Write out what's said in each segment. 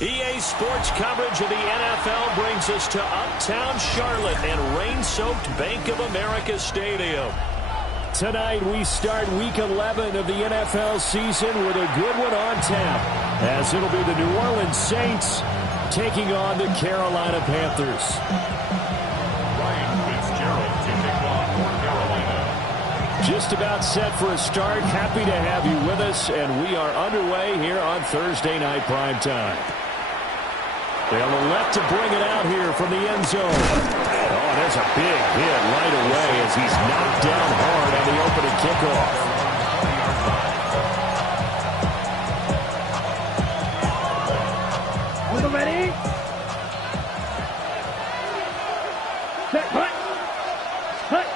EA Sports coverage of the NFL brings us to Uptown Charlotte and rain-soaked Bank of America Stadium. Tonight we start Week 11 of the NFL season with a good one on tap, as it'll be the New Orleans Saints taking on the Carolina Panthers. Just about set for a start. Happy to have you with us, and we are underway here on Thursday Night Primetime. They're on the left to bring it out here from the end zone. Oh, there's a big hit right away as he's knocked down hard on the opening kickoff. Are you ready? Set, hut.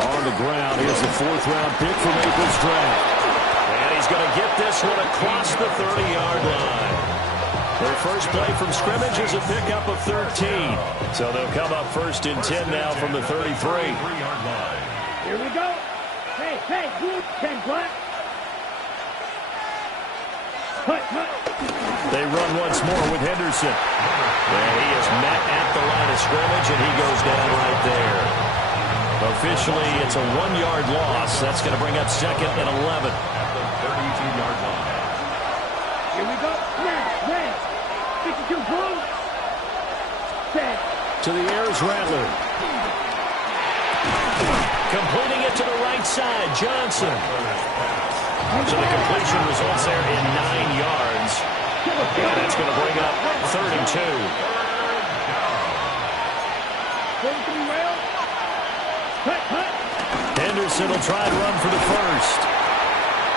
On the ground, here's the fourth-round pick from April's draft. And he's going to get this one across the 30-yard line. Their first play from scrimmage is a pickup of 13. So they'll come up first and 10 now from the 33. Here we go. Hey, good. 10 black. Hut. They run once more with Henderson. And he is met at the line of scrimmage, and he goes down right there. Officially, it's a 1-yard loss. That's going to bring up second and 11. At the 32-yard line. Here we go. Man. 52 blue. Set. To the air is Rattler. Completing it to the right side, Johnson. So the completion results there in 9 yards. And that's going to bring up third and 2. 43 rail. Hut. Henderson will try and run for the first.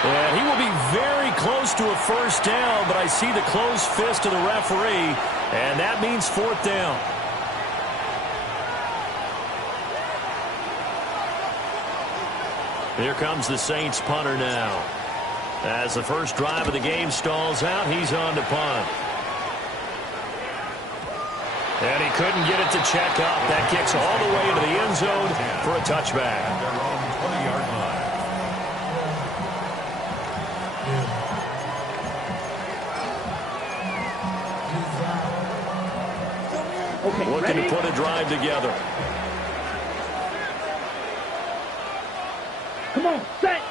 And he will be very close to a first down, but I see the closed fist of the referee, and that means fourth down. Here comes the Saints punter now. As the first drive of the game stalls out, he's on to punt. And he couldn't get it to check up. That kicks all the way into the end zone for a touchback. Their own 20-yard line. Okay, looking ready? to put a drive together. Come on, set.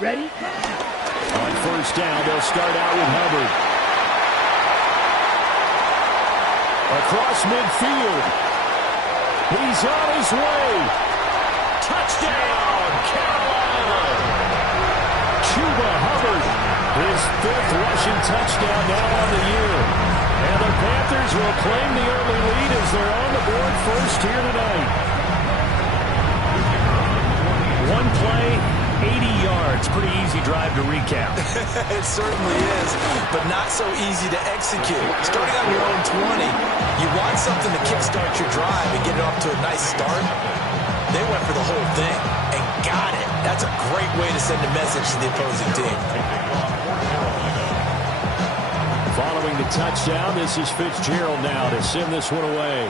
Ready? On first down, they'll start out with Hubbard. Across midfield. He's on his way. Touchdown, Carolina. Chuba Hubbard, his 5th rushing touchdown now on the year. And the Panthers will claim the early lead as they're on the board first here tonight. One play, 80 yards. Pretty easy drive to recap. It certainly is, but not so easy to execute. Starting on your own 20, you want something to kickstart your drive and get it off to a nice start. They went for the whole thing and got it. That's a great way to send a message to the opposing team. Following the touchdown, this is Fitzgerald now to send this one away.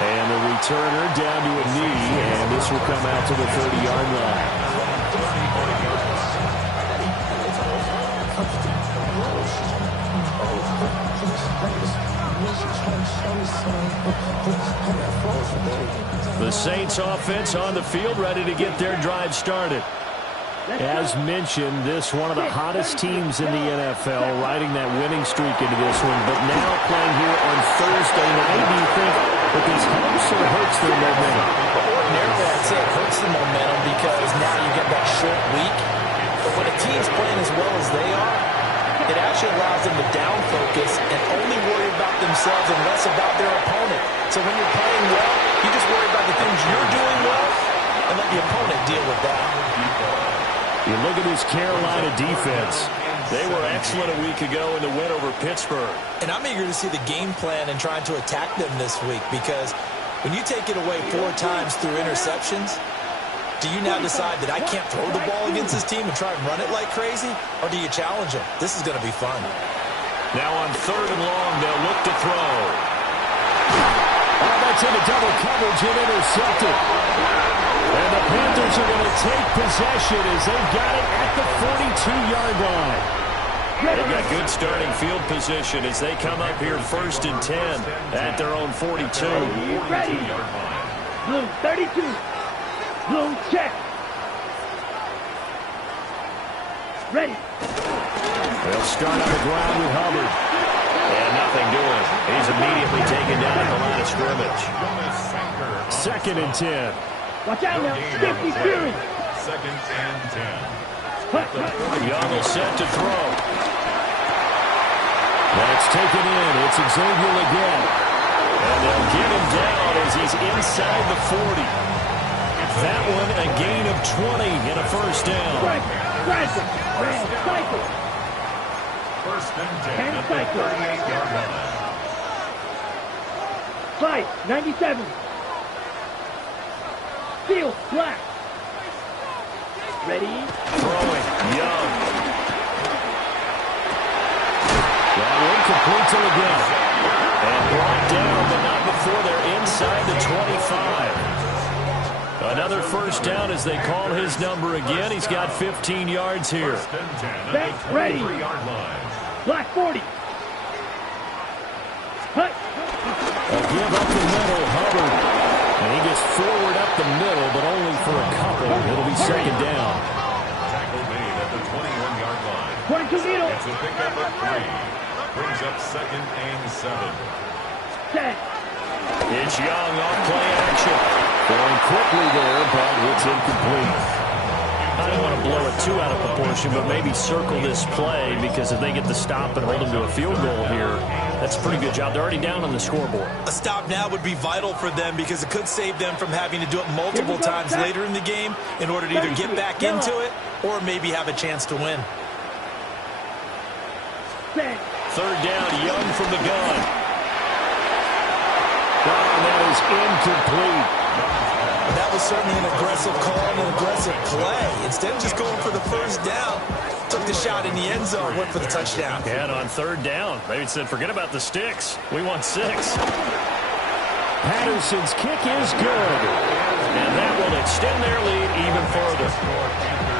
And the returner down to a knee, and this will come out to the 30-yard line. The Saints offense on the field, ready to get their drive started. As mentioned, this one of the hottest teams in the NFL, riding that winning streak into this one, but now playing here on Thursday night. Do you think that this helps or hurts their momentum? Ordinarily, I'd say it hurts the momentum because now you get that short week. But when a team's playing as well as they are, it actually allows them to down focus and only worry about themselves and less about their opponent. So when you're playing well, you just worry about the things you're doing well and let the opponent deal with that. You look at this Carolina defense. They were excellent a week ago in the win over Pittsburgh. And I'm eager to see the game plan and trying to attack them this week, because when you take it away 4 times through interceptions, do you now decide that I can't throw the ball against this team and try and run it like crazy? Or do you challenge them? This is going to be fun. Now on 3rd and long, they'll look to throw. Oh, that's into double coverage and intercepted. And the Panthers are going to to take possession as they've got it at the 42-yard line. They've got good starting field position as they come up here 1st and 10 at their own 42. Ready. Blue, 32. Blue, check. Ready. They'll start on the ground with Hubbard. And nothing doing. He's immediately taken down at the line of scrimmage. 2nd and 10. Watch out now. 50 Fury. 2nd and 10. Young will set to throw. That's taken in. It's Xavier again. And they'll get him down as he's inside the 40. That one a gain of 20 and a 1st down. Cycle. Cycle. 1st and 10 at the cycle. 38-yard line. 5, 97. Field, black. Ready. Throwing. Young. That one complete to again. And brought down, but not before they're inside the 25. Another 1st down as they call his number again. He's got 15 yards here. 1st and 10 at Back, the ready. 23-yard line. Black 40. Hut. A give up the middle, Hubbard. And he gets forward up the middle, but only for a couple. It'll be 2nd down. Tackle made at the 21-yard line. 22 needle. It's a pickup of 3. Brings up 2nd and 7. Set. It's Young off play action. Going quickly there, but it's incomplete. I don't want to blow it too out of proportion, but maybe circle this play because if they get the stop and hold them to a field goal here, that's a pretty good job. They're already down on the scoreboard. A stop now would be vital for them because it could save them from having to do it multiple times later in the game in order to either get back into it or maybe have a chance to win. Set. 3rd down, Young from the gun. And that is incomplete. That was certainly an aggressive call and an aggressive play. Instead of just going for the 1st down, took the shot in the end zone, went for the touchdown. Yeah, and on 3rd down, they said, forget about the sticks. We want 6. Patterson's kick is good. And that will extend their lead even further.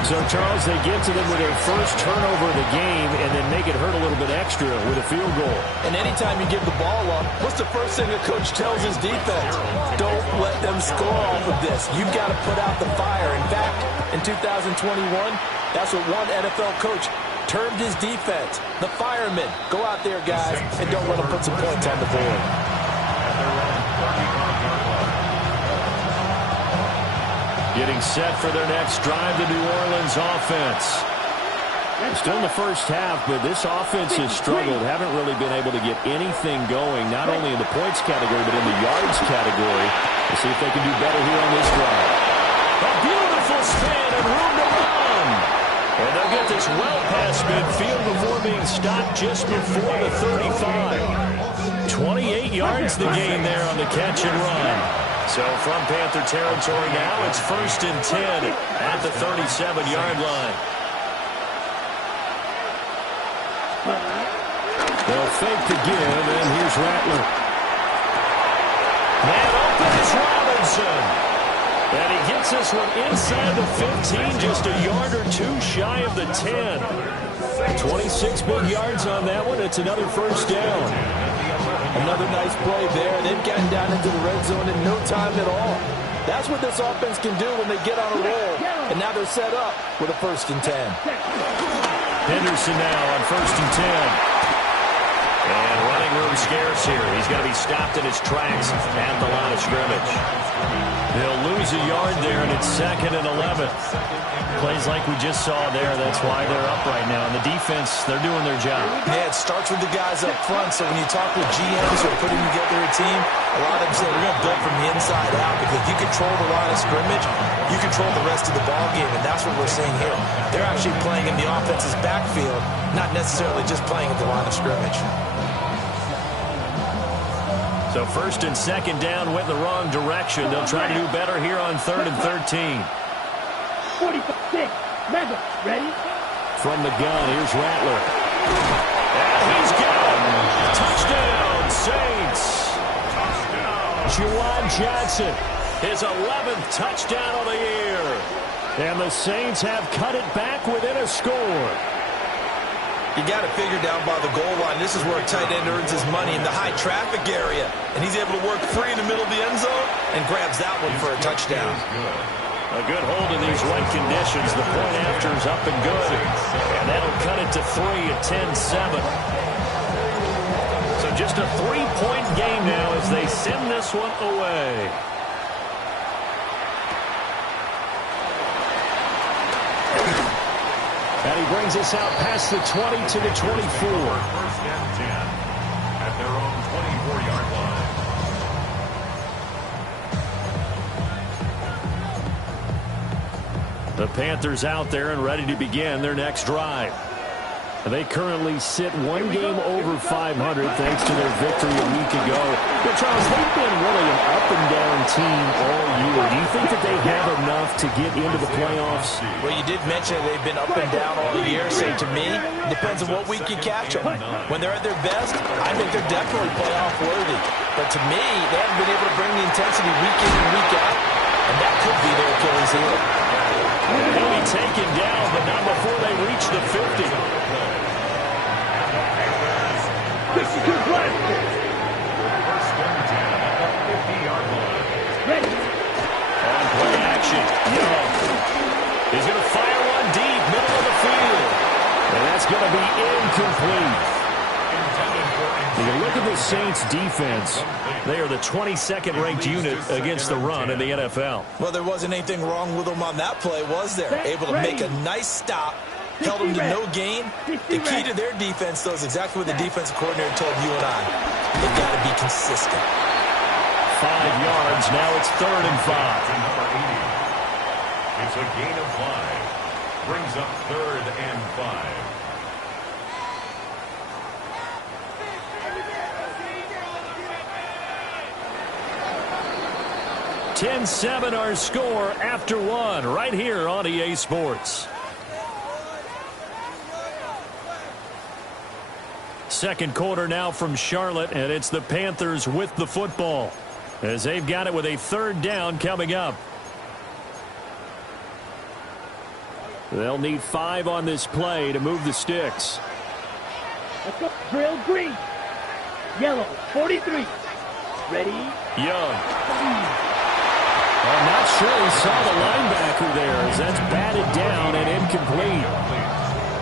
So, Charles, they get to them with their 1st turnover of the game and then make it hurt a little bit extra with a field goal. And anytime you give the ball up, what's the first thing a coach tells his defense? Don't let them score off of this. You've got to put out the fire. In fact, in 2021, that's what one NFL coach termed his defense. The firemen. Go out there, guys, and don't let them put some points on the board. Getting set for their next drive, the New Orleans offense. Still in the 1st half, but this offense has struggled. Haven't really been able to get anything going, not only in the points category, but in the yards category. We'll see if they can do better here on this drive. A beautiful spin and room to run. And they'll get this well past midfield before being stopped just before the 35. 28 yards the gain there on the catch and run. So from Panther territory now, it's 1st and 10 at the 37-yard line. They'll fake the give, and here's Rattler. Man open is Robinson. And he gets this one inside the 15, just a yard or 2 shy of the 10. 26 big yards on that one. It's another 1st down. Another nice play there. They've gotten down into the red zone in no time at all. That's what this offense can do when they get on a roll. And now they're set up with a 1st and 10. Henderson now on 1st and 10. And running room scarce here. He's got to be stopped in his tracks at the line of scrimmage. They'll lose a yard there, and it's 2nd and 11. Plays like we just saw there. That's why they're up right now. And the defense, they're doing their job. Yeah, it starts with the guys up front. So when you talk with GMs who are putting together a team, a lot of them say we're going to build from the inside out. Because if you control the line of scrimmage, you control the rest of the ball game. And that's what we're seeing here. They're actually playing in the offense's backfield, not necessarily just playing at the line of scrimmage. So 1st and 2nd down went the wrong direction. They'll try to do better here on 3rd and 13. 46. Mega. Ready? From the gun, here's Rattler. And he's got him. Touchdown, Saints. Juwan Johnson, his 11th touchdown of the year. And the Saints have cut it back within a score. You got to figure down by the goal line. This is where a tight end earns his money in the high traffic area. And he's able to work free in the middle of the end zone and grabs that one for a touchdown. A good hold in these wet conditions. The point after is up and good. And that'll cut it to 3 at 10-7. So just a 3-point game now as they send this one away. And he brings us out past the 20 to the 24. First and 10 at their own 24-yard line. The Panthers out there and ready to begin their next drive. They currently sit one game over 500 thanks to their victory a week ago. But Charles, they've been really an up-and-down team all year. Do you think that they have enough to get into the playoffs? Well, you did mention they've been up and down all year. So to me, it depends on what week you catch them. When they're at their best, I think they're definitely playoff worthy. But to me, they haven't been able to bring the intensity week in and week out. And that could be their Achilles heel. He'll be taken down, but not before they reach the 50. 62 plus. First and 10 at the 50-yard line. Ready. On play action, Young. He's going to fire one deep, middle of the field. And that's going to be incomplete. You can look at the Saints' defense. They are the 22nd ranked unit against the run in the NFL. Well, there wasn't anything wrong with them on that play, was there? Able to make a nice stop. Held them to no gain. The key to their defense, though, is exactly what the defensive coordinator told you and I. They've got to be consistent. 5 yards. Now it's 3rd and 5. Number 80. It's a gain of 5. Brings up 3rd and 5. 10-7 our score after 1 right here on EA Sports. Second quarter now from Charlotte, and it's the Panthers with the football as they've got it with a 3rd down coming up. They'll need 5 on this play to move the sticks. Let's go. Drill green. Yellow, 43. Ready? Young. I'm not sure he saw the linebacker there as that's batted down and incomplete.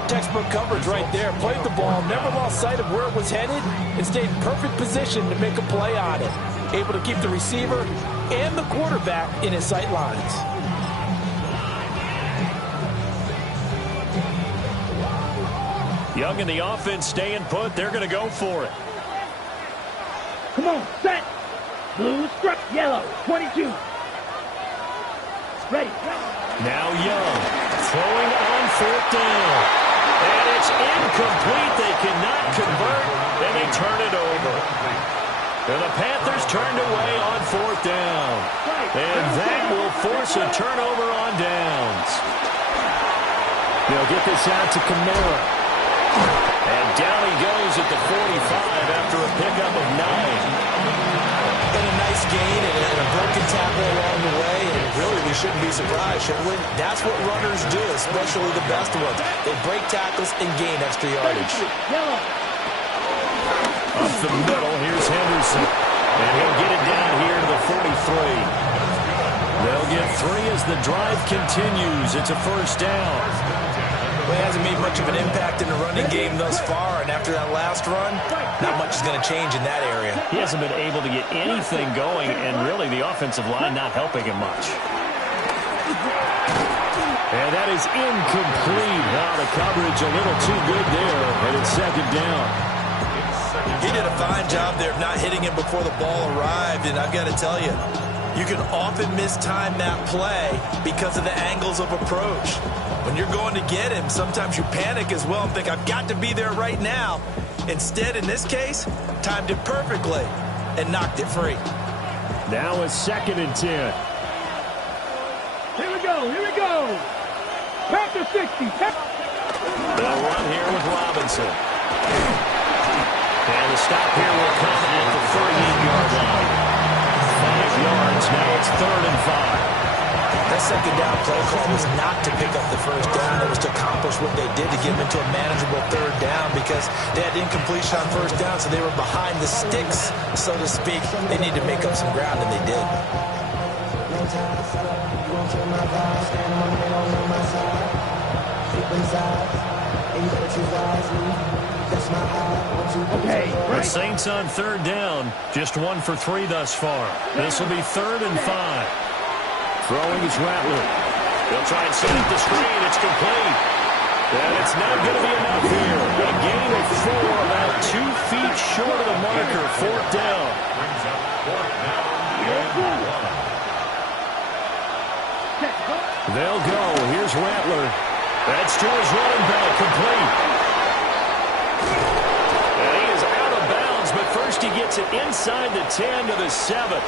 Textbook coverage right there. Played the ball, never lost sight of where it was headed, and stayed in perfect position to make a play on it. Able to keep the receiver and the quarterback in his sight lines. Young and the offense staying put. They're going to go for it. Come on, set. Blue struck, yellow, 22. Ready. Now Young throwing on 4th down. And it's incomplete. They cannot convert, and they turn it over. And the Panthers turned away on 4th down. And that will force a turnover on downs. They'll get this out to Kamara. And down he goes at the 45 after a pickup of 9. And a nice gain and a broken tackle along the way. And really, we shouldn't be surprised, should we? That's what runners do, especially the best ones. They break tackles and gain extra yardage. Yellow. Up the middle, here's Henderson. And he'll get it down here to the 43. They'll get 3 as the drive continues. It's a 1st down. Well, it hasn't made much of an impact in the running game thus far, and after that last run, not much is going to change in that area. He hasn't been able to get anything going, and really the offensive line not helping him much. And that is incomplete. Now the coverage a little too good there, and it's 2nd down. He did a fine job there of not hitting him before the ball arrived, and I've got to tell you, you can often mistime that play because of the angles of approach. When you're going to get him, sometimes you panic as well and think, I've got to be there right now. Instead, in this case, timed it perfectly and knocked it free. Now a 2nd and 10. Here we go, here we go. Panther 60. They'll run here with Robinson. And the stop here will come at the 38-yard line. 5 yards, now it's 3rd and 5. That second down play call was not to pick up the first down. It was to accomplish what they did to get them into a manageable third down because they had incompletion on first down, so they were behind the sticks, so to speak. They needed to make up some ground, and they did. Okay, The Saints on third down, just 1 for 3 thus far. This will be 3rd and 5. Throwing is Rattler. They'll try and set up the screen. It's complete. And it's not going to be enough here. A gain of 4, about 2 feet short of the marker. 4th down. Brings up 4th down and 1. They'll go. Here's Rattler. That's to his running back, complete. And he is out of bounds, but first he gets it inside the 10 to the 7.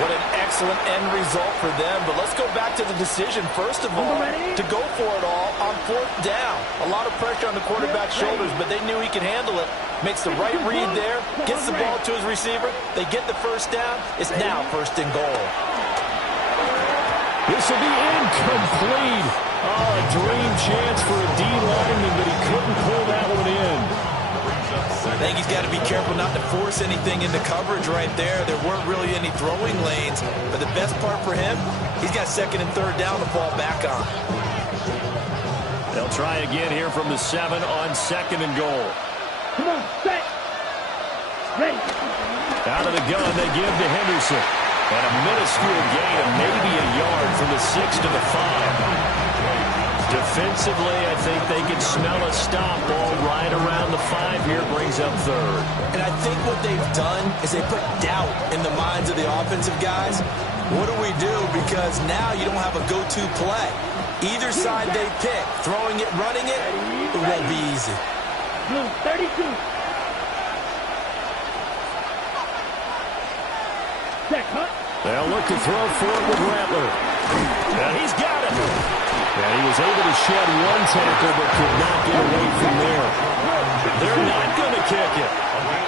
What an excellent end result for them. But let's go back to the decision, first of all, to go for it all on 4th down. A lot of pressure on the quarterback's shoulders, but they knew he could handle it. Makes the right read there, gets the ball to his receiver. They get the first down. It's now 1st and goal. This will be incomplete. Oh, a dream chance for a D lineman, but he couldn't pull that one in. I think he's got to be careful not to force anything into coverage right there. There weren't really any throwing lanes, but the best part for him, he's got 2nd and 3rd down to fall back on. They'll try again here from the 7 on 2nd and goal. Come on, set. Ready. Out of the gun, they give to Henderson. And a minuscule gain of maybe a yard from the 6 to the 5. Defensively, I think they can smell a stop ball right around the 5 here, brings up 3rd. And I think what they've done is they put doubt in the minds of the offensive guys. What do we do? Because now you don't have a go-to play. Either side they pick, throwing it, running it, it won't be easy. Blue 32. Check, huh? They'll look to throw for it with Rattler. And he's got it. And he was able to shed 1 tackle, but could not get away from there. They're not going to kick it.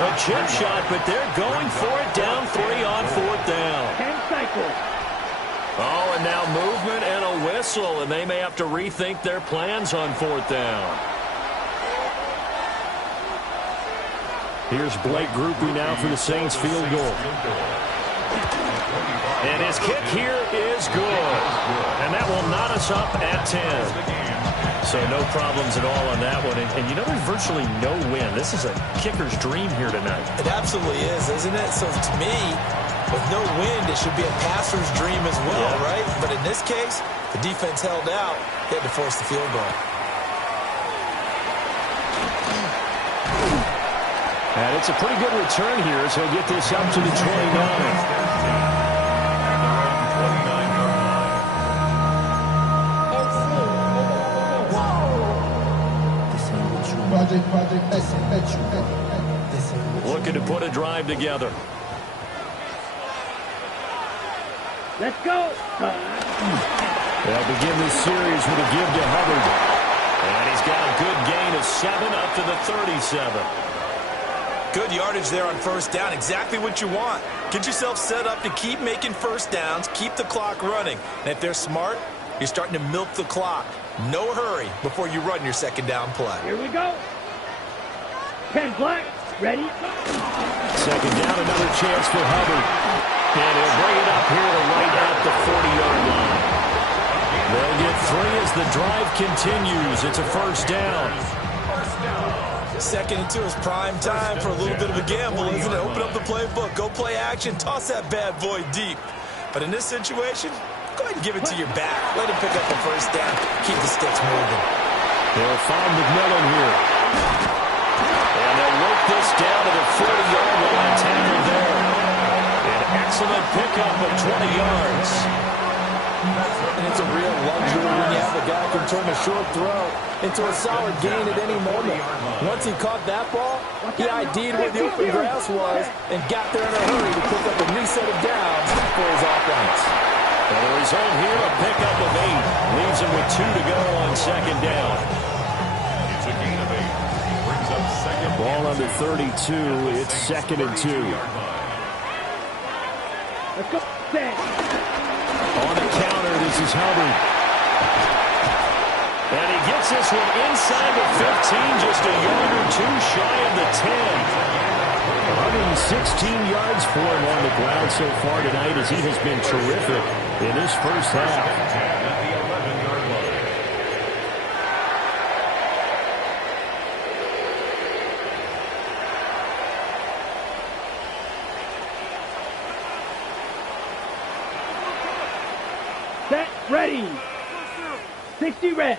A chip shot, but they're going for it down 3 on 4th down. 10 cycles. Oh, and now movement and a whistle, and they may have to rethink their plans on 4th down. Here's Blake Groupie now for the Saints field goal. And his kick here is good. And that will knot us up at 10. So no problems at all on that one. And you know, there's virtually no win. This is a kicker's dream here tonight. It absolutely is, isn't it? So to me, with no wind, it should be a passer's dream as well, right? But in this case, the defense held out. They had to force the field goal. And it's a pretty good return here, so he'll get this up to the 29. Looking to put a drive together. Let's go. They'll begin this series with a give to Hubbard. And he's got a good gain of 7 up to the 37. Good yardage there on 1st down. Exactly what you want. Get yourself set up to keep making 1st downs, keep the clock running. And if they're smart, you're starting to milk the clock. No hurry before you run your 2nd down play. Here we go. 10 black. Ready. 2nd down, another chance for Hubbard. And he'll bring it up here to right at the 40-yard line. They'll get 3 as the drive continues. It's a 1st down. 2nd and 2 is prime time for a little bit of a gamble, isn't it? Open up the playbook, go play action, toss that bad boy deep. But in this situation, go ahead and give it to your back. Let him pick up the 1st down. Keep the sticks moving. They'll find McMillan here. And they'll work this down to the 40-yard line. Tackled there. An excellent pickup of 20 yards. And it's a real luxury when you have a guy who can turn a short throw into a solid gain at any moment. Once he caught that ball, he ID'd where the open grass was and got there in a hurry to pick up a reset of downs for his offense. And the result here, a pickup of 8. Leaves him with 2 to go on 2nd down. It's a gain of 8. Brings up 2nd. Ball under 32. It's 2nd and 2. Let's go. 10. On the is Hubbard. And he gets this one inside the 15, just a yard or two shy of the 10. 116 yards for him on the ground so far tonight as he has been terrific in this first half. Set, ready. 60 red.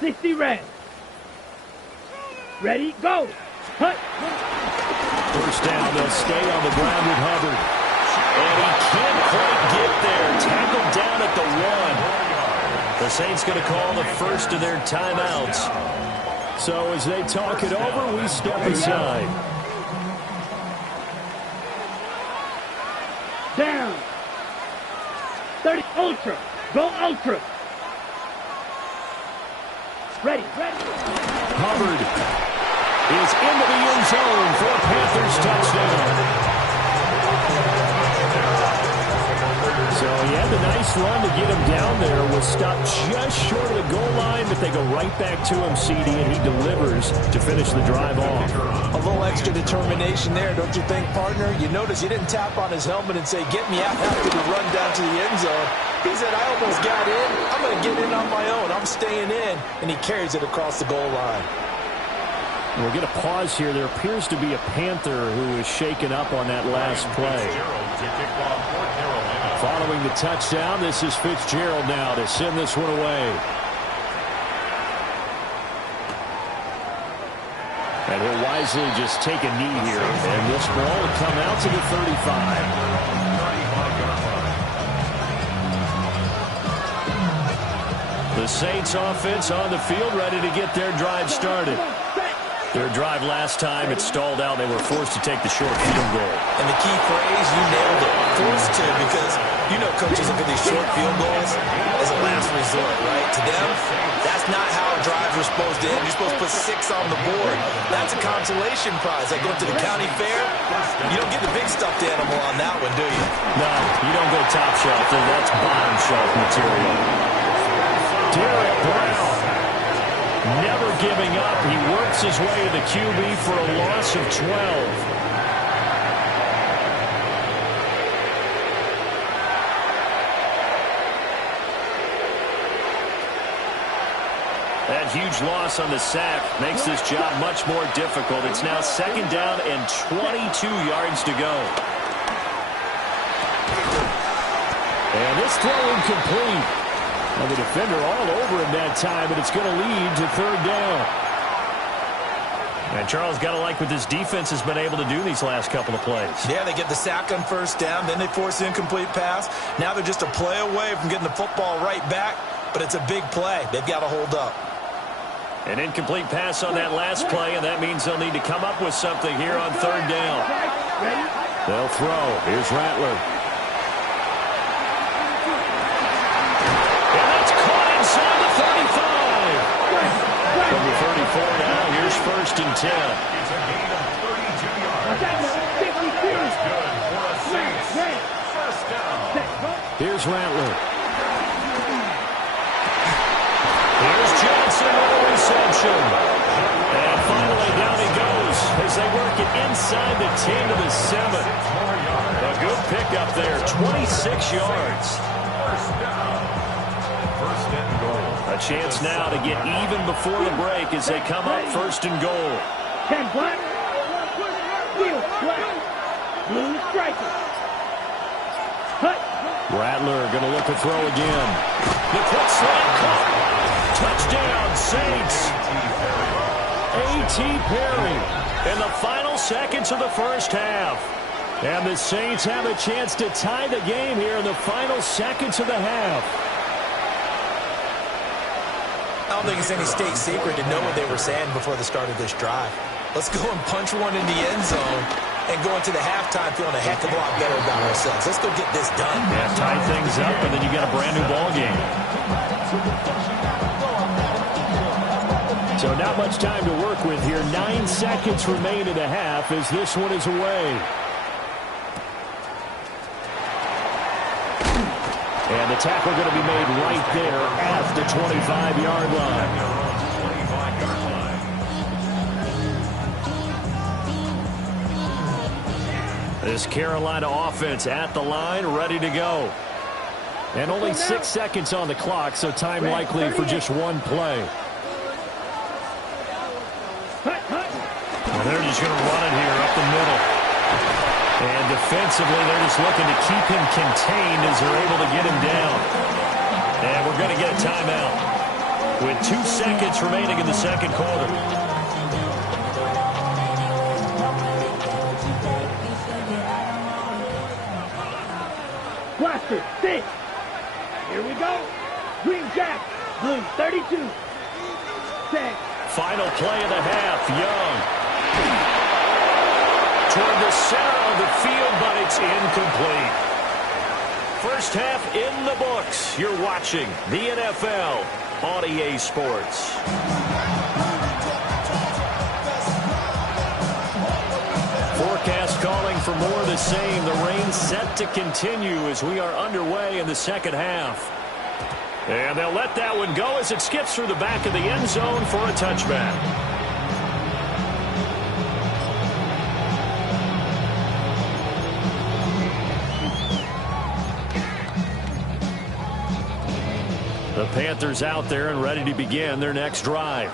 60 red. Ready, go. Hut. First down, they'll stay on the ground with Hubbard. And he can't quite get there. Tackled down at the 1. The Saints going to call the first of their timeouts. So as they talk it over, we step aside. Down. 30, ultra. Go ultra. Ready, ready. Hubbard is into the end zone for a Panthers touchdown. So he had the nice run to get him down there. Was stopped just short of the goal line, but they go right back to him, CD, and he delivers to finish the drive off. A little extra determination there, don't you think, partner? You notice he didn't tap on his helmet and say, get me out after the run down to the end zone. He said, I almost got in. I'm going to get in on my own. I'm staying in. And he carries it across the goal line. We'll get a pause here. There appears to be a Panther who is shaken up on that last play. Following the touchdown, this is Fitzgerald now to send this one away. And he'll wisely just take a knee here. And this ball will come out to the 35. The Saints offense on the field, ready to get their drive started. Their drive last time, it stalled out. They were forced to take the short field goal. And the key phrase, you nailed it. Forced to, because you know coaches look at these short field goals as a last resort, right? To them, that's not how drives are supposed to end. You're supposed to put 6 on the board. That's a consolation prize. Like going to the county fair, you don't get the big stuffed animal on that one, do you? No, you don't go top shelf. That's bottom shelf material. Derek Brown, never giving up. He works his way to the QB for a loss of 12. That huge loss on the sack makes this job much more difficult. It's now second down and 22 yards to go. And this throw incomplete. Well, the defender all over him that time, but it's going to lead to third down. And Charles, got to like what this defense has been able to do these last couple of plays. Yeah, they get the sack on first down, then they force the incomplete pass. Now they're just a play away from getting the football right back, but it's a big play. They've got to hold up. An incomplete pass on that last play, and that means they'll need to come up with something here on third down. They'll throw. Here's Rattler. Inside the 35. From the 34 now, here's first and 10. It's a gain of 32 yards. That's good for a Saints first down. Here's Rattler. Here's Johnson with a reception. And finally down he goes as they work it inside the 10 to the 7. A good pickup there, 26 yards. First down. First and goal. A chance now to get even before the break as they come up first and goal. 10 black. Blue black. Blue striker. Hut. Rattler going to look to throw again. The quick slant caught. Touchdown, Saints. A.T. Perry in the final seconds of the first half. And the Saints have a chance to tie the game here in the final seconds of the half. I don't think it's any state secret to know what they were saying before the start of this drive. Let's go and punch one in the end zone and go into the halftime feeling a heck of a lot better about ourselves. Let's go get this done. Yeah, tie things up, and then you got a brand new ball game. So not much time to work with here. 9 seconds remain in the half as this one is away. And And the tackle going to be made right there at the 25-yard line. This Carolina offense at the line, ready to go. And only 6 seconds on the clock, so time likely for just one play. Well, they're just going to run it here up the middle. And defensively, they're just looking to keep him contained as they're able to get him down. And we're going to get a timeout with 2 seconds remaining in the second quarter. Blaster, 6. Here we go. Green Jack, blue 32. 6. Final play of the half, Young. Toward the center of the field, but it's incomplete. First half in the books. You're watching the NFL on EA Sports. Forecast calling for more of the same. The rain set to continue as we are underway in the second half. And they'll let that one go as it skips through the back of the end zone for a touchback. The Panthers out there and ready to begin their next drive.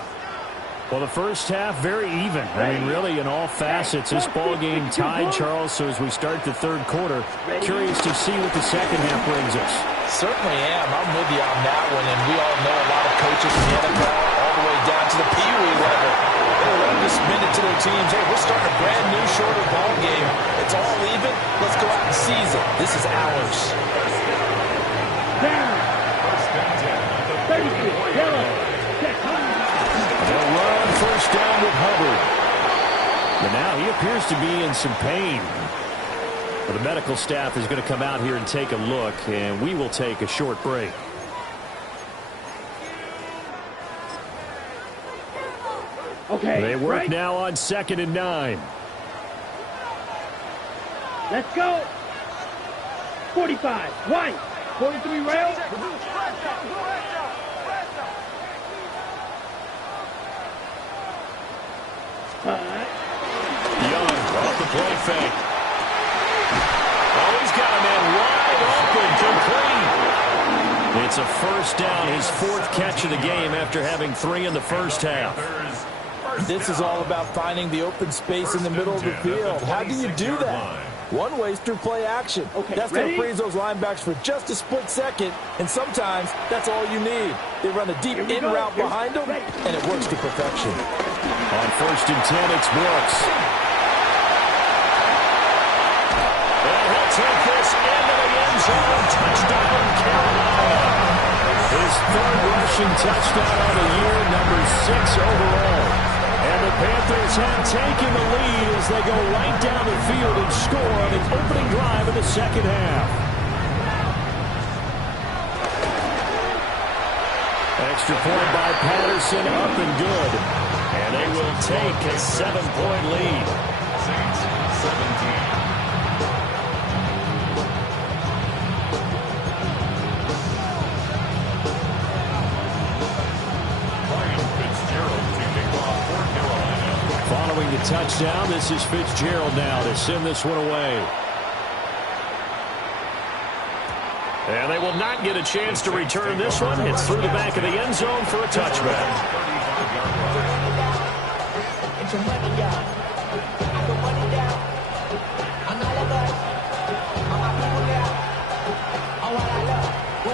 Well, the first half, very even. I mean, really, in all facets, this ball game tied, Charles. So as we start the third quarter, curious to see what the second half brings us. Certainly am. I'm with you on that one, and we all know a lot of coaches in the NFL all the way down to the Pee Wee level. They're ready to spin it to their teams. Hey, we're starting a brand new, shorter ball game. It's all even. Let's go out and seize it. This is ours. Down. 33, yellow. They'll run first down with Hubbard. But now he appears to be in some pain. But the medical staff is going to come out here and take a look, and we will take a short break. Okay. They work right now on 2nd and 9. Let's go. 45, white. 43 rail. Young off the play fake. Oh, he's got a man wide open, complete. It's a first down, his 4th catch of the game after having 3 in the first half. This is all about finding the open space in the middle of the field. How do you do that? One way is through play action. Okay, that's going to freeze those linebacks for just a split second, and sometimes that's all you need. They run a deep in route behind them, and it works to perfection. On 1st and 10, it's Brooks. And he'll take this into the end zone. Touchdown, Carolina. His 3rd rushing touchdown on the year, number 6 overall. And the Panthers have taken the lead as they go right down the field and score on the opening drive of the second half. Extra point by Patterson, up and good. And they will take a 7-point lead. Saints 17. Following the touchdown, this is Fitzgerald now to send this one away. And they will not get a chance to return this one. It's through the back of the end zone for a touchback.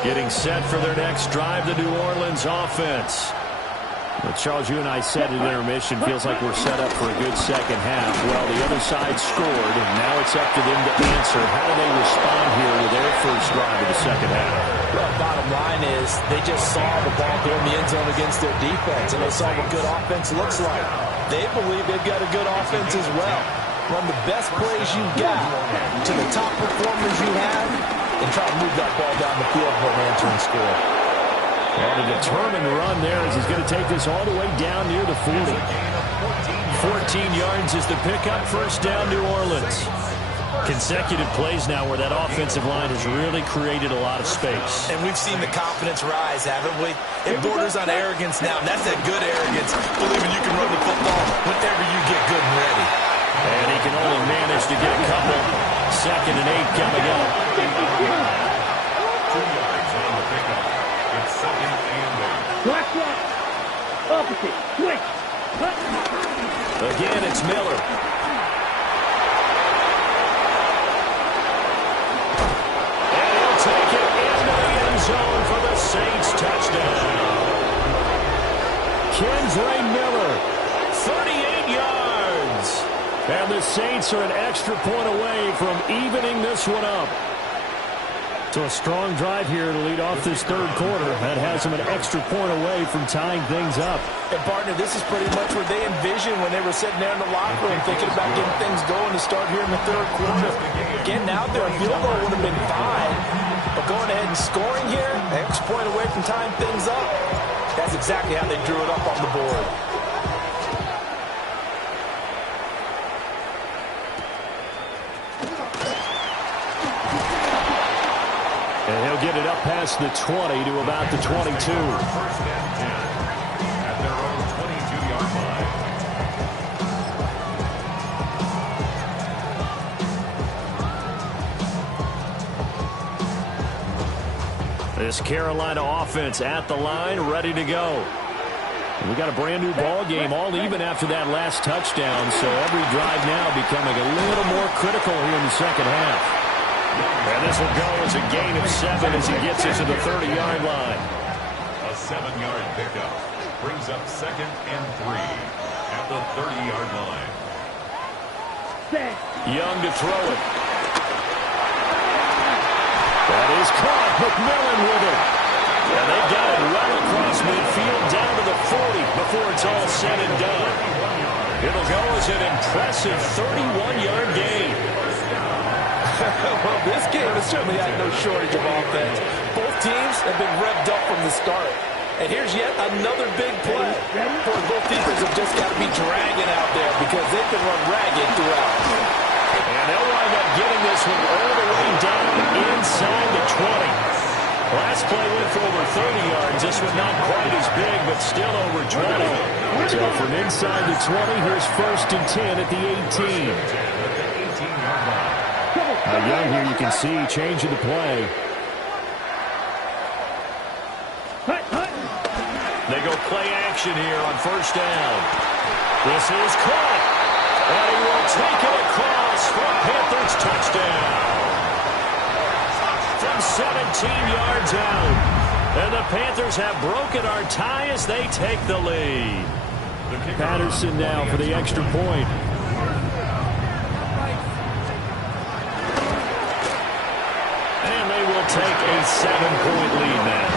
Getting set for their next drive, the New Orleans offense. But Charles, you and I said in intermission, feels like we're set up for a good second half. Well, the other side scored, and now it's up to them to answer. How do they respond here with their first drive of the second half? Well, bottom line is they just saw the ball go in the end zone against their defense, and they saw what good offense looks like. They believe they've got a good offense as well. Run the best plays you've got to the top performers you have, and try to move that ball down the field for an answering score. And a determined run there as he's going to take this all the way down near the 40. 14 yards is the pickup. First down, New Orleans. Consecutive plays now where that offensive line has really created a lot of space. And we've seen the confidence rise, haven't we? It borders on arrogance now, and that's that good arrogance, believing you can run the football whenever you get good and ready. And he can only manage to get a couple. 2nd and 8 coming up. 2 yards on the pickup. It's 2nd and 8. Black rock. Opposite. Switch. Cut. Again, it's Miller. And he'll take it into the end zone for the Saints touchdown. Kendre Miller, 38 yards. And the Saints are an extra point away from evening this one up. So a strong drive here to lead off this 3rd quarter. That has them an extra point away from tying things up. And, partner, this is pretty much what they envisioned when they were sitting there in the locker room thinking about getting things going to start here in the 3rd quarter. Getting out there, a field goal would have been fine. But going ahead and scoring here, an extra point away from tying things up, that's exactly how they drew it up on the board. And he'll get it up past the 20 to about the 22. 1st and 10 at their own 22-yard line. This Carolina offense at the line, ready to go. We got a brand new ball game, all even after that last touchdown, so every drive now becoming a little more critical here in the 2nd half. And this will go as a gain of 7 as he gets into the 30-yard line. A 7-yard pickup brings up 2nd and 3 at the 30-yard line. Young to throw it. That is caught. McMillan with it. And they got it well across midfield down to the 40 before it's all said and done. It'll go as an impressive 31-yard gain. Well, this game has certainly had no shortage of offense. Both teams have been revved up from the start. And here's yet another big play. Both defenses have just got to be dragging out there because they can run ragged throughout. And they'll wind up getting this one all the way down inside the 20. Last play went for over 30 yards. This one not quite as big, but still over 20. So from inside the 20, here's 1st and 10 at the 18. Young here, you can see, changing the play. They go play action here on 1st down. This is caught. And he will take it across for Panthers touchdown. From 17 yards out. And the Panthers have broken our tie as they take the lead. Patterson now for the extra point. And they will take a 7-point lead now.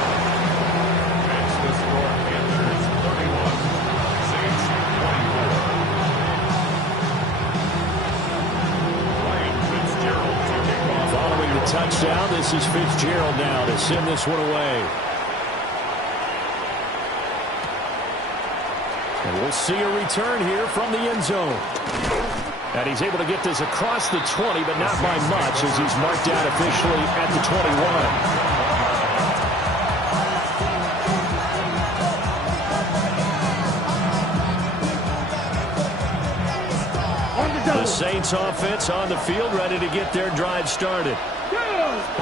It's the score. Panthers 31, Saints 24. Ryan Fitzgerald to kick off. Following the touchdown, this is Fitzgerald now to send this one away. And we'll see a return here from the end zone. And he's able to get this across the 20, but not by much as he's marked down officially at the 21. The Saints offense on the field, ready to get their drive started.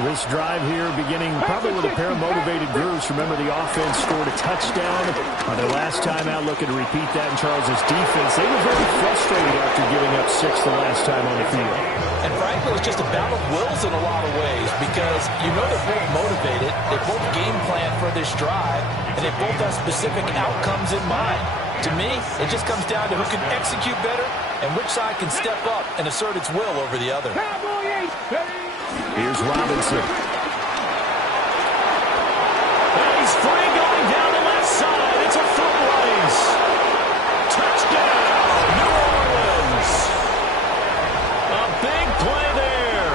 This drive here beginning probably with a pair of motivated groups. Remember, the offense scored a touchdown on their last time out, looking to repeat that in Charles's defense. They were very frustrated after giving up 6 the last time on the field. And frankly, it's just a battle of wills in a lot of ways because you know they're both motivated, they both game plan for this drive, and they both have specific outcomes in mind. To me, it just comes down to who can execute better and which side can step up and assert its will over the other. Here's Robinson. And he's free going down the left side. It's a foot race. Touchdown, New Orleans. A big play there.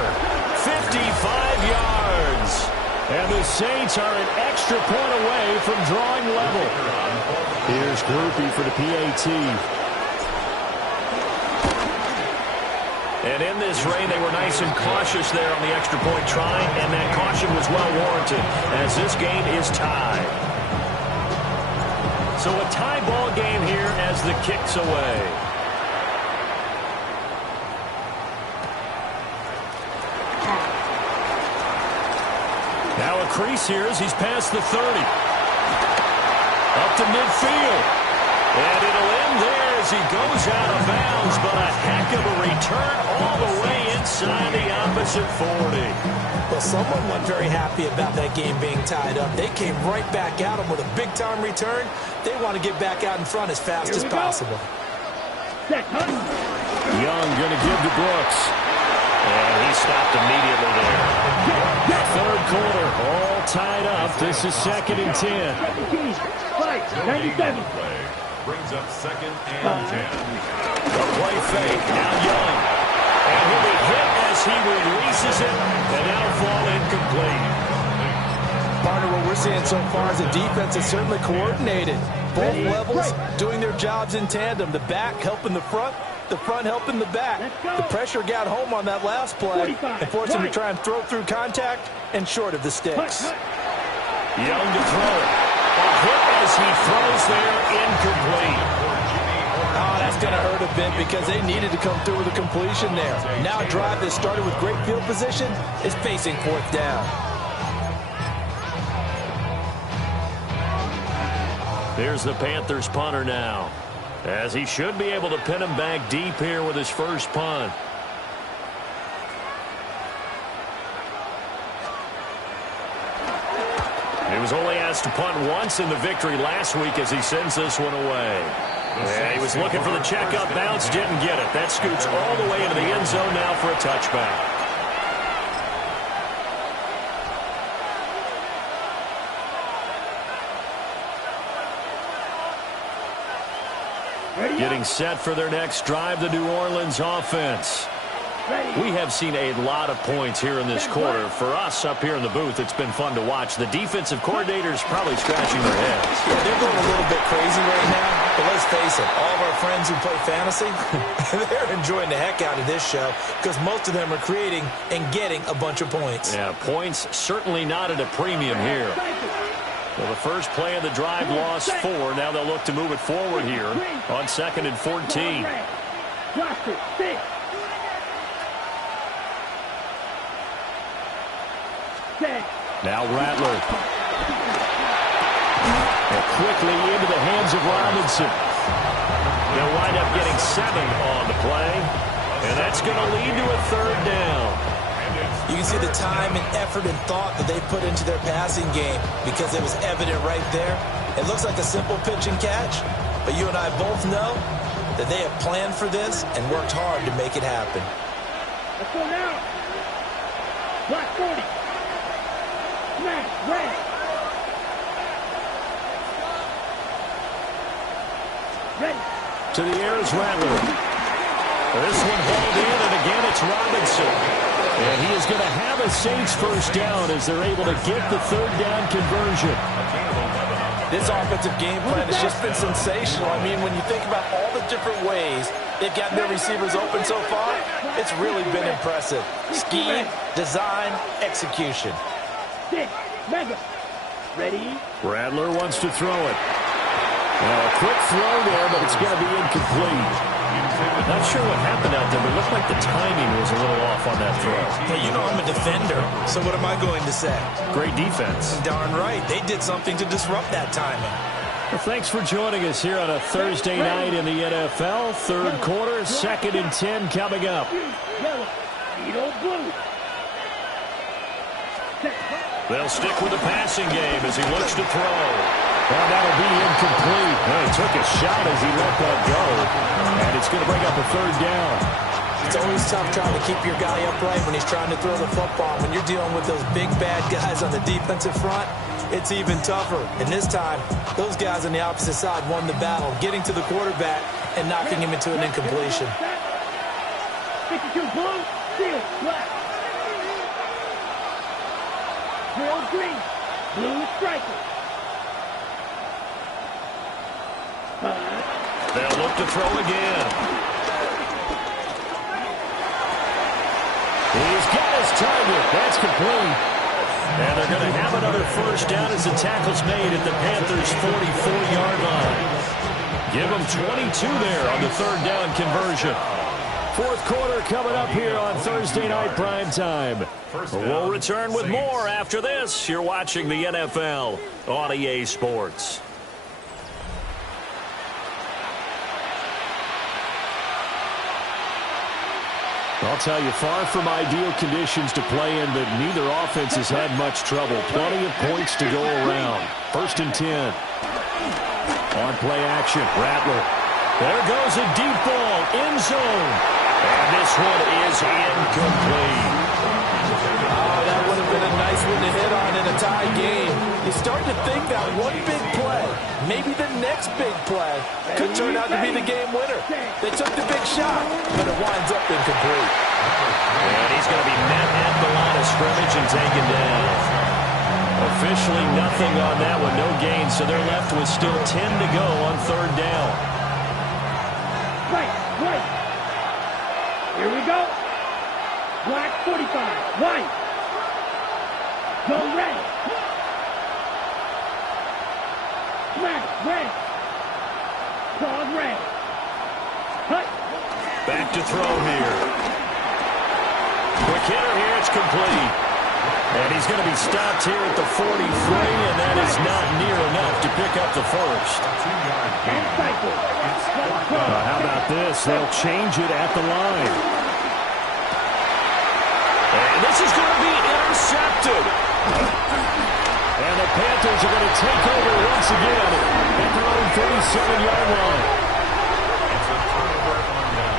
55 yards. And the Saints are an extra point away from drawing level. Here's Groupie for the PAT. And in this rain, they were nice and cautious there on the extra point try, and that caution was well warranted as this game is tied. So a tie ball game here as the kick's away. Now a crease here as he's past the 30. Up to midfield. And it'll end there as he goes out of bounds, but a heck of a return all the way inside the opposite 40. Well, someone wasn't very happy about that game being tied up. They came right back at him with a big-time return. They want to get back out in front as fast as possible. Young going to give to Brooks. And he stopped immediately there. Third quarter, all tied up. This is 2nd and 10. 97. Brings up 2nd and 10. The play fake. Now Young. And he'll be hit as he releases it. And that'll fall incomplete. Partner, what we're seeing so far is the defense is certainly coordinated. Both levels doing their jobs in tandem. The back helping the front helping the back. The pressure got home on that last play and forced him to try and throw through contact and short of the sticks. Young to throw it. A hit as he throws there, incomplete. Oh, that's going to hurt a bit because they needed to come through with a completion there. Now a drive that started with great field position is facing 4th down. Here's the Panthers punter now, as he should be able to pin him back deep here with his first punt. He was only asked to punt once in the victory last week as he sends this one away. And he was looking for the checkup bounce, didn't get it. That scoots all the way into the end zone now for a touchback. Getting set for their next drive, the New Orleans offense. We have seen a lot of points here in this quarter. For us up here in the booth, it's been fun to watch. The defensive coordinators probably scratching their heads. Yeah, they're going a little bit crazy right now. But let's face it, all of our friends who play fantasy, they're enjoying the heck out of this show because most of them are creating and getting a bunch of points. Yeah, points certainly not at a premium here. Well, the first play of the drive lost 4. Now they'll look to move it forward here on 2nd and 14. Now Rattler. And quickly into the hands of Robinson. They'll wind up getting 7 on the play. And that's going to lead to a 3rd down. You can see the time and effort and thought that they put into their passing game because it was evident right there. It looks like a simple pitch and catch, but you and I both know that they have planned for this and worked hard to make it happen. Let's go now. Black 40. Smash, red. Ready. To the air is Rattler. This one hauled in, and again it's Robinson. And he is going to have a Saints first down as they're able to get the 3rd down conversion. This offensive game plan has just been sensational. I mean, when you think about all the different ways they've gotten their receivers open so far, it's really been impressive. Scheme, design, execution. Mega. Ready? Rattler wants to throw it. Now a quick throw there, but it's going to be incomplete. Not sure what happened out there, but it looked like the timing was a little off on that throw. Hey, you know I'm a defender, so what am I going to say? Great defense. Darn right. They did something to disrupt that timing. Well, thanks for joining us here on a Thursday night in the NFL. 3rd quarter, 2nd and 10 coming up. They'll stick with the passing game as he looks to throw. Well, that'll be incomplete. Well, he took a shot as he let that go. And it's going to bring up a 3rd down. It's always tough trying to keep your guy upright when he's trying to throw the football. When you're dealing with those big, bad guys on the defensive front, it's even tougher. And this time, those guys on the opposite side won the battle, getting to the quarterback and knocking him into an incompletion. 52 blue, field black. Drill green, blue striker. They'll look to throw again. just timed it. That's complete. And they're going to have another first down as the tackle's made at the Panthers' 44-yard line. Give them 22 there on the third down conversion. Fourth quarter coming up here on Thursday Night Primetime. We'll return with more after this. You're watching the NFL on EA Sports. I'll tell you, far from ideal conditions to play in, but neither offense has had much trouble. Plenty of points to go around. First and 10. On play action, Rattler. There goes a deep ball, end zone. And this one is incomplete. Oh, that would have been a nice one to hit on in a tie game. You start to think that one big play, maybe the next big play, could turn out to be the game winner. They took the big shot, but it winds up incomplete. And he's going to be met at the line of scrimmage and taken down. Officially nothing on that one, no gain, so they're left with still 10 to go on third down. Right. Here we go. Black 45. White. Go red. Black, red. Dog red. Hut. Back to throw here. Quick hitter here, it's complete. And he's going to be stopped here at the 43, and that is not near enough to pick up the first. How about this? They'll change it at the line. And this is going to be intercepted. And the Panthers are going to take over once again at their own 37-yard line.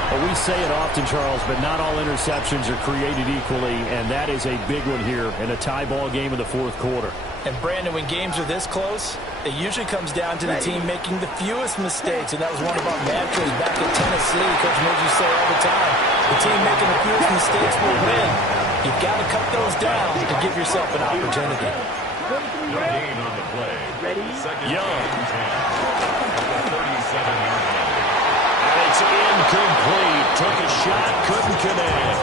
Well, we say it often, Charles, but not all interceptions are created equally, and that is a big one here in a tie ball game in the fourth quarter. And, Brandon, when games are this close, it usually comes down to the team making the fewest mistakes, and that was one of our mantras back at Tennessee. Coach Murphy say all the time, the team making the fewest mistakes will win. You've got to cut those down to give yourself an opportunity. No gain on the play. Second Young. 37-yard line. It's incomplete. Took a shot, couldn't connect.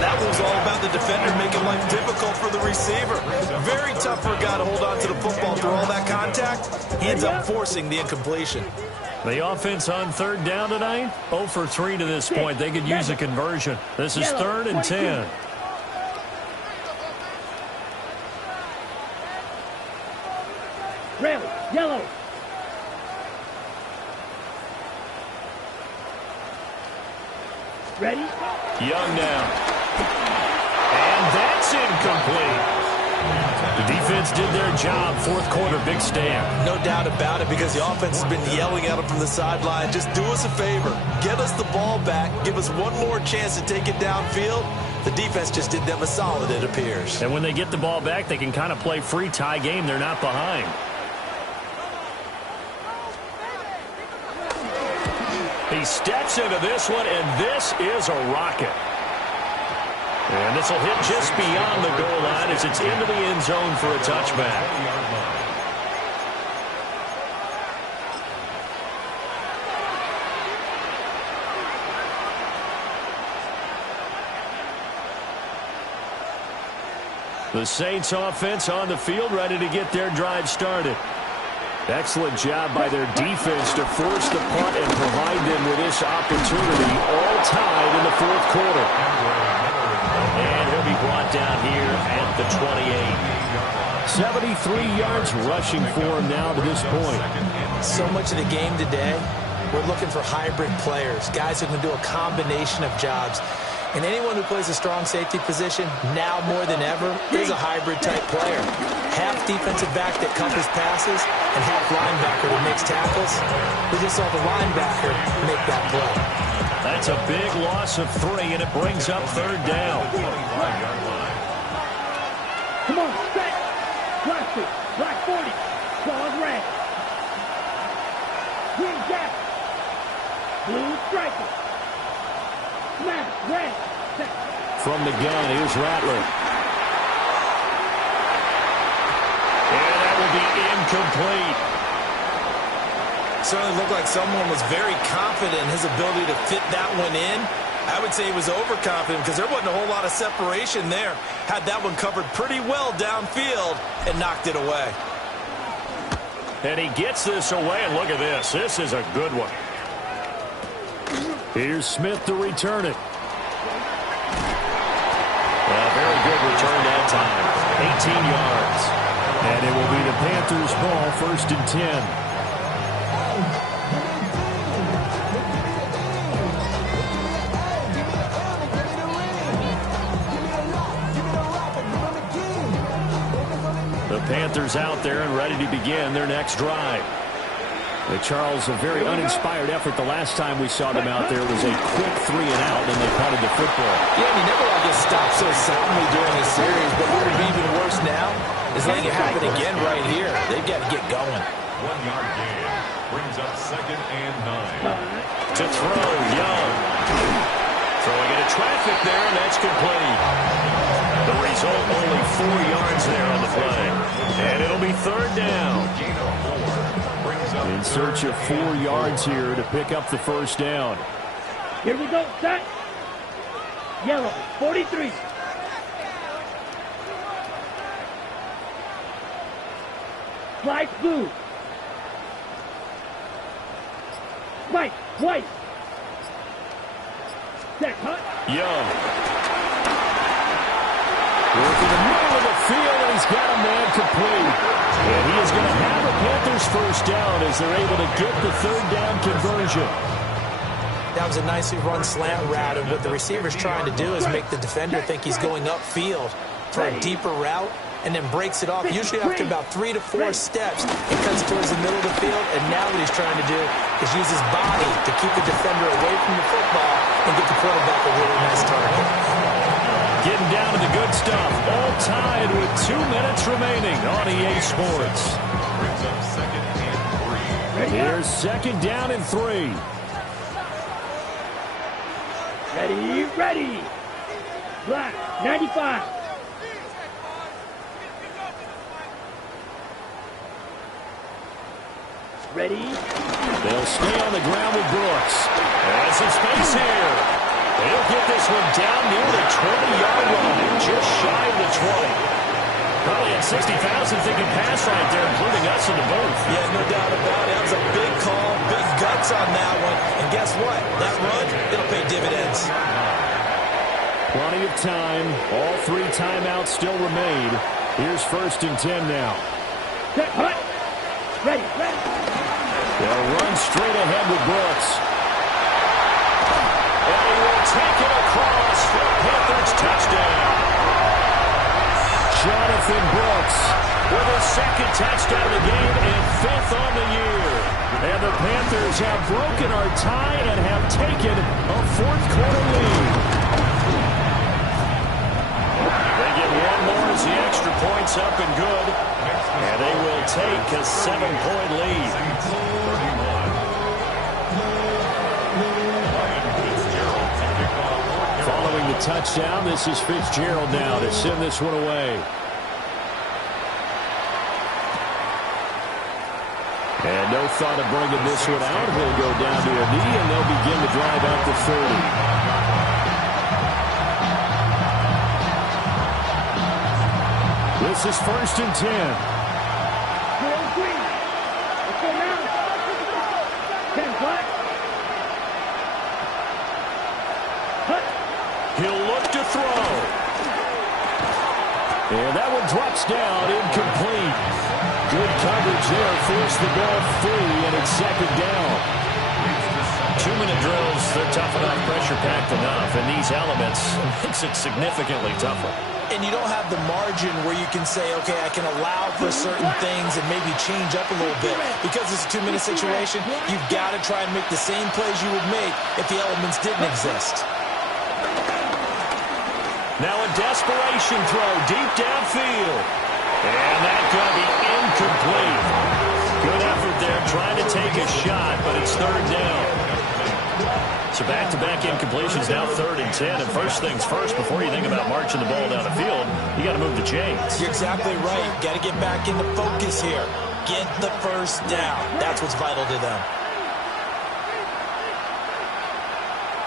That was all about the defender making life difficult for the receiver. Very tough for a guy to hold on to the football through all that contact. He ends up forcing the incompletion. The offense on third down tonight, 0 for 3 to this point. They could use a conversion. This is third and 10. Red, yellow. Ready? Young now. And that's incomplete. The defense did their job. Fourth quarter, big stand. No doubt about it, because the offense has been yelling at him from the sideline. Just do us a favor. Get us the ball back. Give us one more chance to take it downfield. The defense just did them a solid, it appears. And when they get the ball back, they can kind of play free tie game. They're not behind. He steps into this one, and this is a rocket. And this will hit just beyond the goal line as it's into the end zone for a touchback. The Saints offense on the field, ready to get their drive started. Excellent job by their defense to force the punt and provide them with this opportunity, all tied in the fourth quarter. And he'll be brought down here at the 28. 73 yards rushing for him now to this point. So much of the game today, we're looking for hybrid players, guys who can do a combination of jobs. And anyone who plays a strong safety position, now more than ever, is a hybrid-type player. Half defensive back that covers passes and half linebacker that makes tackles. We just saw the linebacker make that play. That's a big loss of 3, and it brings up third down. Come on, set. Plastic, black 40, dog red. Green jacket, blue striker. Snap, red, set. From the gun, here's Rattler. And that will be incomplete. Certainly looked like someone was very confident in his ability to fit that one in. I would say he was overconfident because there wasn't a whole lot of separation there. Had that one covered pretty well downfield and knocked it away. And he gets this away, and look at this. This is a good one. Here's Smith to return it. Very good return that time. 18 yards. And it will be the Panthers' ball, 1st and 10. The Panthers out there and ready to begin their next drive. Charles, a very uninspired effort the last time we saw them out there was a quick 3 and out, and they punted the football. Yeah, you never want to get stopped so soundly during the series, but what would be even worse now is letting it happen again right here. They've got to get going. 1-yard gain brings up 2nd and 9. To throw, Young. Throwing into traffic there, and that's complete. The result, only 4 yards there on the play. And it'll be 3rd down. Gain of 4. In search of 4 yards here to pick up the 1st down. Here we go, set. Yellow, 43. Flag blue. White, white. Set, cut. Young. Working the middle of the field, and he's got a man complete. And he is going to have a Panthers 1st down as they're able to get the 3rd down conversion. That was a nicely run slant route, and what the receiver's trying to do is make the defender think he's going upfield for a deeper route, and then breaks it off, usually after about 3 to 4 steps, and cuts towards the middle of the field. And now what he's trying to do is use his body to keep the defender away from the football and get the quarterback a really nice target. Getting down to the good stuff. All tied with 2 minutes remaining on EA Sports. Brings up 2nd and 3. Here's 2nd down and 3. Ready, ready. Black, 95. Ready. They'll stay on the ground with Brooks. There's some space here. They'll get this one down near the 20-yard line, just shy of the 20. Probably had 60,000 thinking pass right there, including us in the booth. Yeah, no doubt about it. That was a big call, big guts on that one. And guess what? That run, it'll pay dividends. Plenty of time. All 3 timeouts still remain. Here's 1st and 10 now. Set, cut. Ready, ready. They'll run straight ahead with Brooks. And he will take it across for a Panthers touchdown. Jonathan Brooks with his 2nd touchdown of the game and 5th on the year. And the Panthers have broken our tie and have taken a 4th quarter lead. They get one more as the extra point's up and good. And they will take a 7-point lead. Following the touchdown, this is Fitzgerald now to send this one away. And no thought of bringing this one out. He'll go down to a knee, and they'll begin the drive at the 30. This is 1st and 10. Let's go now. 10, black. Cut. He'll look to throw. And that one drops down, incomplete. Good coverage there, forced the ball free, and it's 2nd down. 2-minute drills, they're tough enough, pressure-packed enough, and these elements makes it significantly tougher. And you don't have the margin where you can say, okay, I can allow for certain things and maybe change up a little bit. Because it's a 2-minute situation, you've got to try and make the same plays you would make if the elements didn't exist. Now a desperation throw deep downfield. And that's going to be incomplete. Good effort there trying to take a shot, but it's 3rd down. So back-to-back incompletions, now 3rd and 10. And first things first, before you think about marching the ball down the field, you got to move the chains. You're exactly right. Got to get back into focus here. Get the 1st down. That's what's vital to them.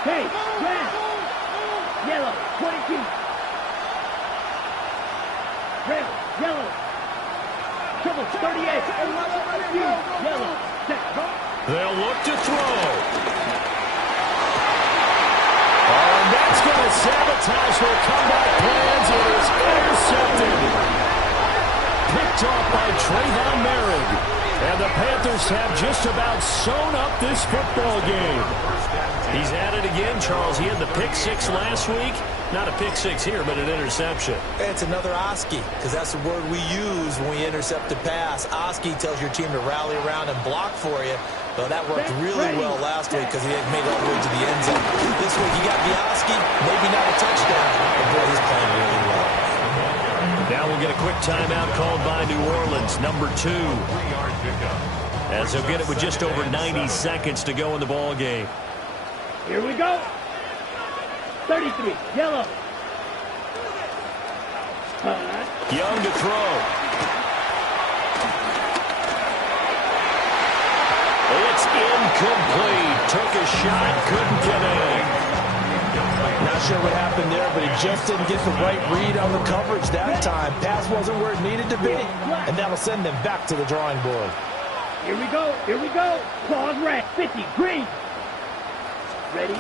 Hey, red. 22. Red, yellow. Trouble, 38. Yellow. Set, go. They'll look to throw. Oh, and that's going to sabotage their comeback plans. It is intercepted. Picked off by Trayvon Merrick. And the Panthers have just about sewn up this football game. He's at it again, Charles. He had the pick six last week. Not a pick six here, but an interception. It's another Oski, because that's the word we use when we intercept a pass. Oski tells your team to rally around and block for you. Well, that worked really well last week because he had made it all the way to the end zone. This week he got the Oski, maybe not a touchdown, but boy, he's playing really well. Now we'll get a quick timeout called by New Orleans, number 2. As they'll get it with just over 90 seconds to go in the ball game. Here we go. 33, yellow. Young to throw. It's incomplete. Took a shot, couldn't connect. Not sure what happened there, but he just didn't get the right read on the coverage that time. Pass wasn't where it needed to be, and that'll send them back to the drawing board. Here we go. Here we go. Claws red. 50, green. Ready?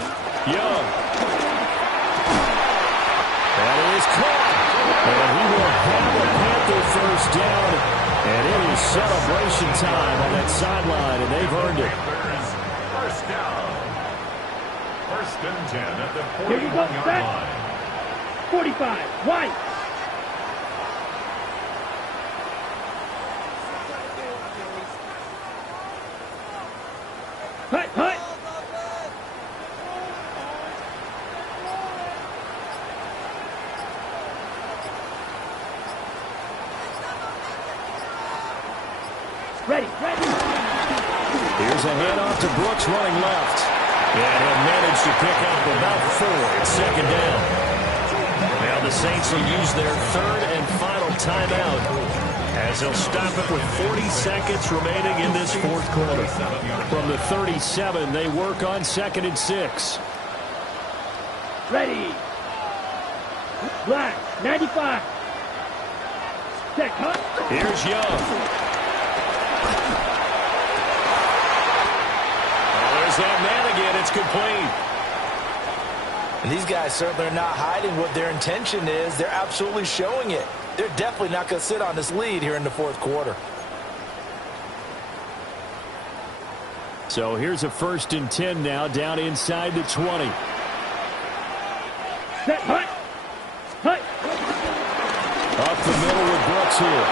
Young. That is caught. And he will have a Panther first down. And it is celebration time on that sideline, and they've earned it. First down. First and 10 at the 41-yard line. 45, white. Hut, hut. Ready, ready. Here's a handoff to Brooks running left. And he'll manage to pick up about 4. It's second down. Now the Saints will use their third and final timeout as they'll stop it with 40 seconds remaining in this fourth quarter. From the 37, they work on 2nd and 6. Ready. Black, 95. Set, hut. Here's Young. There's that man again. It's complete. And these guys certainly are not hiding what their intention is. They're absolutely showing it. They're definitely not going to sit on this lead here in the fourth quarter. So here's a 1st and 10 now, down inside the 20. Set, hut. Hut. Up the middle with Brooks here.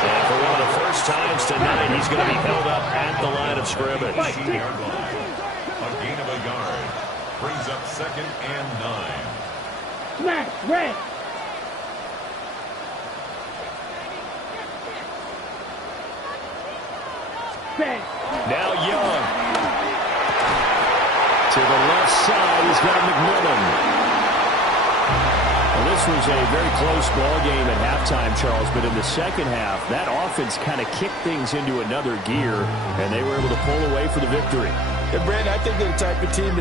And for one of the first times tonight, he's going to be held up at the line of scrimmage. 18-yard line. A gain of a yard. Brings up 2nd and 9. Smash, red. Set. Now Young. To the left side, he's got McMillan. Well, this was a very close ball game at halftime, Charles, but in the second half, that offense kind of kicked things into another gear, and they were able to pull away for the victory. And Brandon, I think they're the type of team that